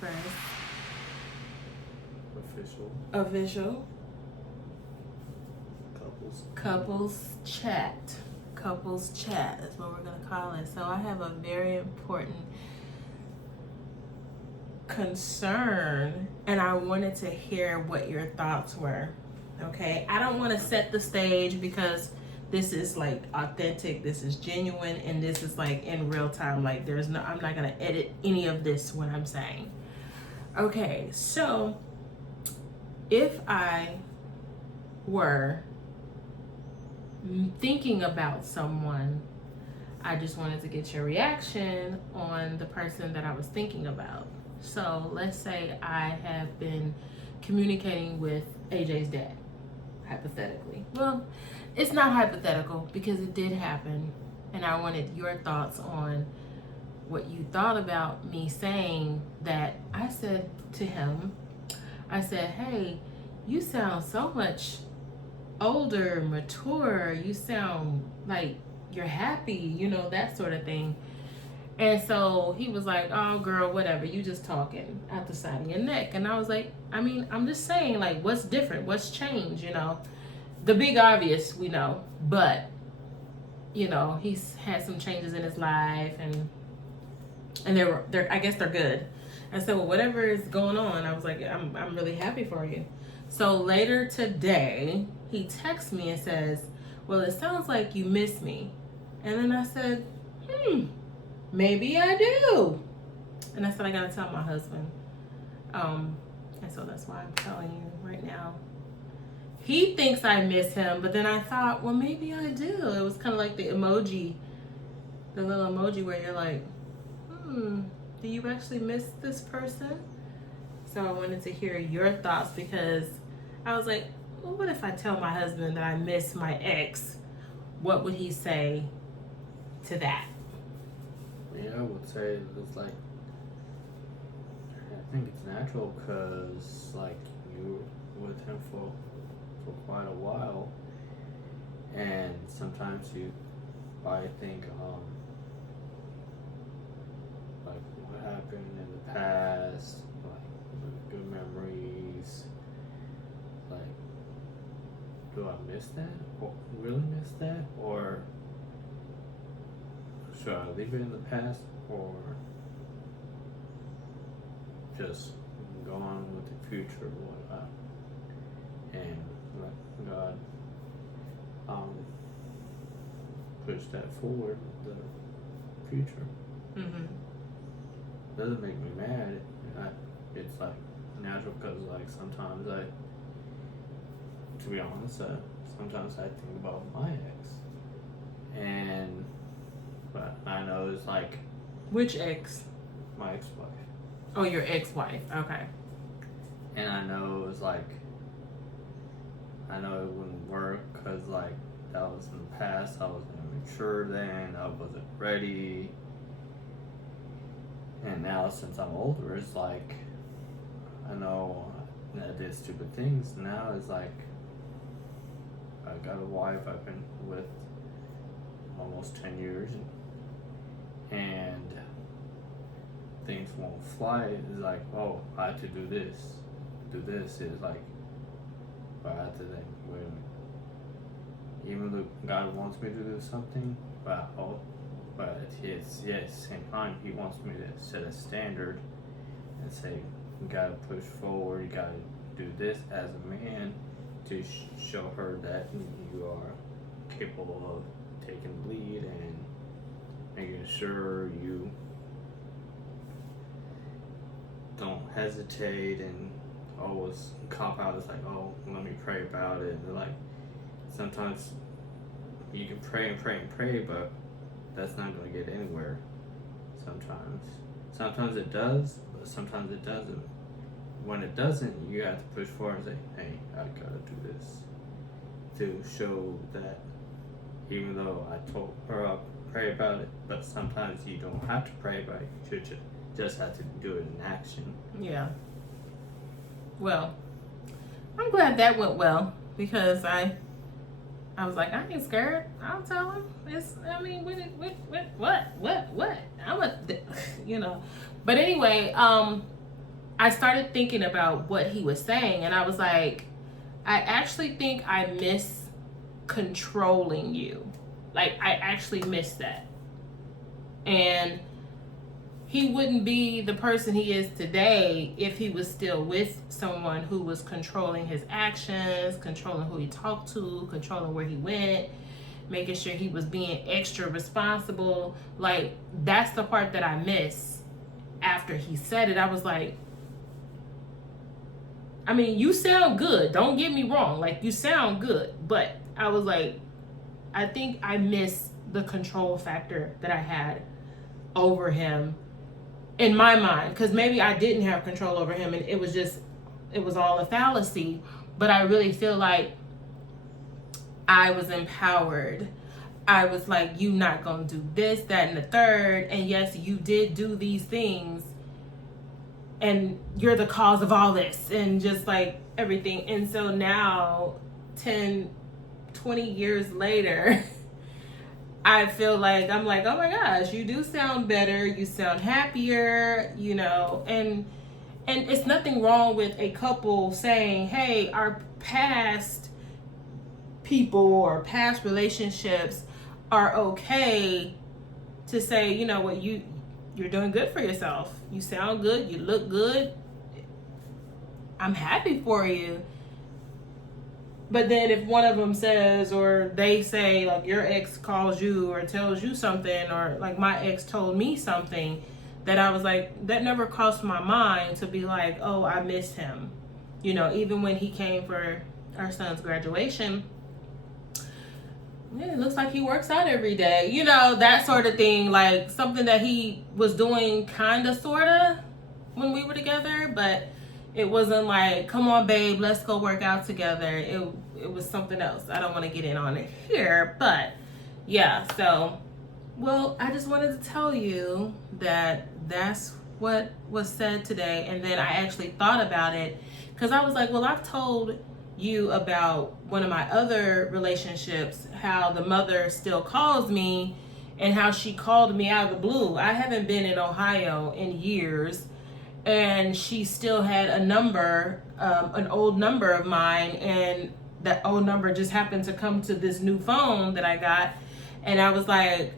first. Official. Couples chat. Couples chat is what we're going to call it. So I have a very important concern, and I wanted to hear what your thoughts were. Okay, I don't want to set the stage because this is like authentic, this is genuine, and this is like in real time. Like I'm not gonna edit any of this when I'm saying. Okay, so if I were thinking about someone, I just wanted to get your reaction on the person that I was thinking about. So let's say I have been communicating with AJ's dad, hypothetically. Well, it's not hypothetical because it did happen, and I wanted your thoughts on what you thought about me saying that. I said to him, I said, hey, you sound so much older, mature, you sound like you're happy, you know, that sort of thing. And so he was like, oh girl, whatever, you just talking out the side of your neck. And I was like, I mean, I'm just saying, like, what's different, what's changed, you know? The big obvious, we know, but you know, he's had some changes in his life, and they're I guess they're good. And so whatever is going on, I was like, I'm really happy for you. So later today, he texts me and says, well, it sounds like you miss me. And then I said, maybe I do. And I said, I gotta tell my husband. And so that's why I'm telling you right now. He thinks I miss him, but then I thought, well, maybe I do. It was kind of like the emoji, the little emoji where you're like, do you actually miss this person? So I wanted to hear your thoughts, because I was like, well, what if I tell my husband that I miss my ex? What would he say to that? Yeah, I would say it's like, I think it's natural because like you were with him for quite a while, and sometimes you probably think like what happened in the past, like good memories, like do I miss that, or really miss that, or should I leave it in the past, or just go on with the future, whatnot, and let God push that forward, the future. Doesn't make me mad. It's like natural, because like sometimes to be honest, sometimes I think about my ex, and but I know it's like, which ex? my ex-wife. Oh, your ex-wife. Okay. And I know it's like, I know it wouldn't work because like that was in the past. I wasn't mature then. I wasn't ready. And now since I'm older, it's like, I know I did stupid things. Now it's like, I got a wife I've been with almost 10 years, and things won't fly. It's like, oh, I had to do this. It's like, but I have to think, wait a minute. Even though God wants me to do something, but it's, yes, same time, He wants me to set a standard and say, you gotta push forward, you gotta do this as a man to show her that you are capable of taking the lead and making sure you don't hesitate and always cop out. It's like, oh, let me pray about it. And like, sometimes you can pray and pray and pray, but that's not going to get anywhere. Sometimes it does, but sometimes it doesn't. When it doesn't, you have to push forward and say, hey, I gotta do this, to show that even though I told her I'll pray about it, but sometimes you don't have to pray about it. You just have to do it in action. Yeah. Well, I'm glad that went well, because I was like, I ain't scared. I'll tell him. What? I'm a, you know. But anyway, I started thinking about what he was saying, and I was like, I actually think I miss controlling you. Like, I actually miss that. And he wouldn't be the person he is today if he was still with someone who was controlling his actions, controlling who he talked to, controlling where he went, making sure he was being extra responsible. Like, that's the part that I miss. After he said it, I was like, I mean, you sound good. Don't get me wrong. Like, you sound good. But I was like, I think I miss the control factor that I had over him in my mind. Because maybe I didn't have control over him and it was all a fallacy. But I really feel like I was empowered. I was like, you not going to do this, that, and the third. And yes, you did do these things. And you're the cause of all this, and just like everything. And so now 10, 20 years later, I feel like I'm like, oh my gosh, you do sound better, you sound happier, you know. And it's nothing wrong with a couple saying, hey, our past people or past relationships are okay to say, you know what, you're doing good for yourself. You sound good. You look good. I'm happy for you. But then if one of them says, or they say, like, your ex calls you or tells you something, or like my ex told me something, that I was like, that never crossed my mind to be like, oh, I miss him. You know, even when he came for our son's graduation, yeah, it looks like he works out every day. You know, that sort of thing. Like, something that he was doing kind of, sort of, when we were together. But it wasn't like, come on, babe, let's go work out together. It was something else. I don't want to get in on it here. But, yeah, so, well, I just wanted to tell you that that's what was said today. And then I actually thought about it. Because I was like, well, I've told you about one of my other relationships, how the mother still calls me and how she called me out of the blue. I haven't been in Ohio in years, and she still had a number, an old number of mine, and that old number just happened to come to this new phone that I got. And I was like,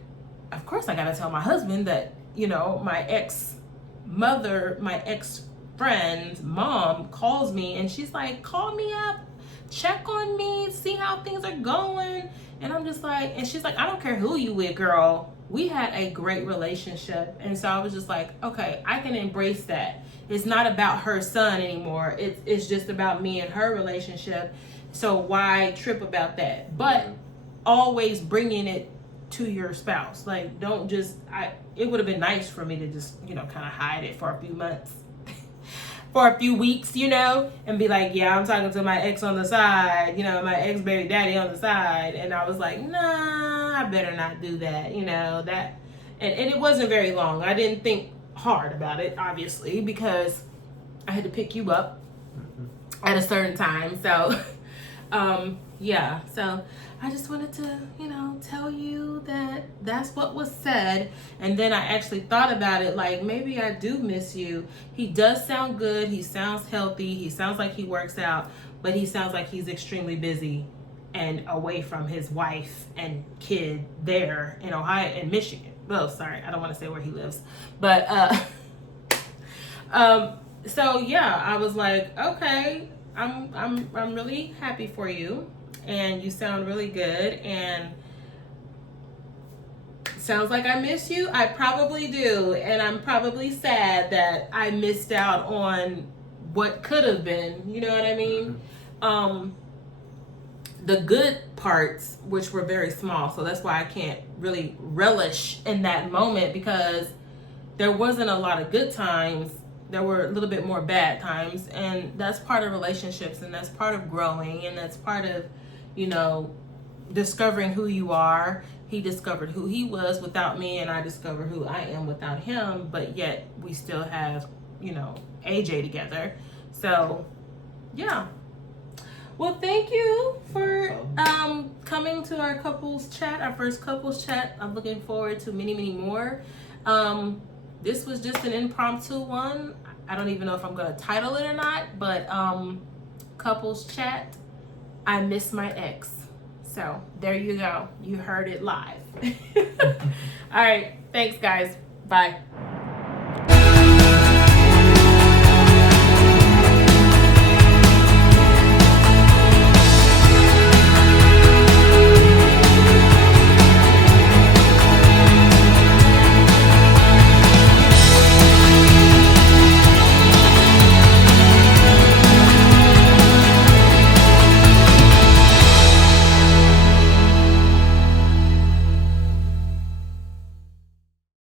of course I gotta tell my husband that, you know, my ex-friend's mom calls me, and she's like, call me up, check on me, see how things are going. And I'm just like, and she's like, I don't care who you with, girl. We had a great relationship. And so I was just like, okay, I can embrace that. It's not about her son anymore. It's just about me and her relationship. So why trip about that? But always bringing it to your spouse. Like, don't just, it would have been nice for me to just, you know, kind of hide it for a few months. For a few weeks, you know, and be like, yeah, I'm talking to my ex on the side, you know, my ex baby daddy on the side. And I was like, nah, I better not do that, you know, that. And it wasn't very long. I didn't think hard about it, obviously, because I had to pick you up at a certain time. So, yeah, so I just wanted to, you know, tell you that that's what was said. And then I actually thought about it, like, maybe I do miss you. He does sound good. He sounds healthy. He sounds like he works out, but he sounds like he's extremely busy and away from his wife and kid there in Ohio and Michigan. Well, sorry, I don't want to say where he lives, but, so yeah, I was like, okay, I'm really happy for you. And you sound really good, and sounds like I miss you. I probably do, and I'm probably sad that I missed out on what could have been. You know what I mean? The good parts, which were very small, so that's why I can't really relish in that moment, because there wasn't a lot of good times. There were a little bit more bad times, and that's part of relationships, and that's part of growing, and that's part of, you know, discovering who you are. He discovered who he was without me, and I discovered who I am without him, but yet we still have, you know, AJ together. So, yeah. Well, thank you for coming to our couples chat, our first couples chat. I'm looking forward to many, many more. This was just an impromptu one. I don't even know if I'm gonna title it or not, but couples chat, I miss my ex. So there you go. You heard it live. All right. Thanks, guys. Bye.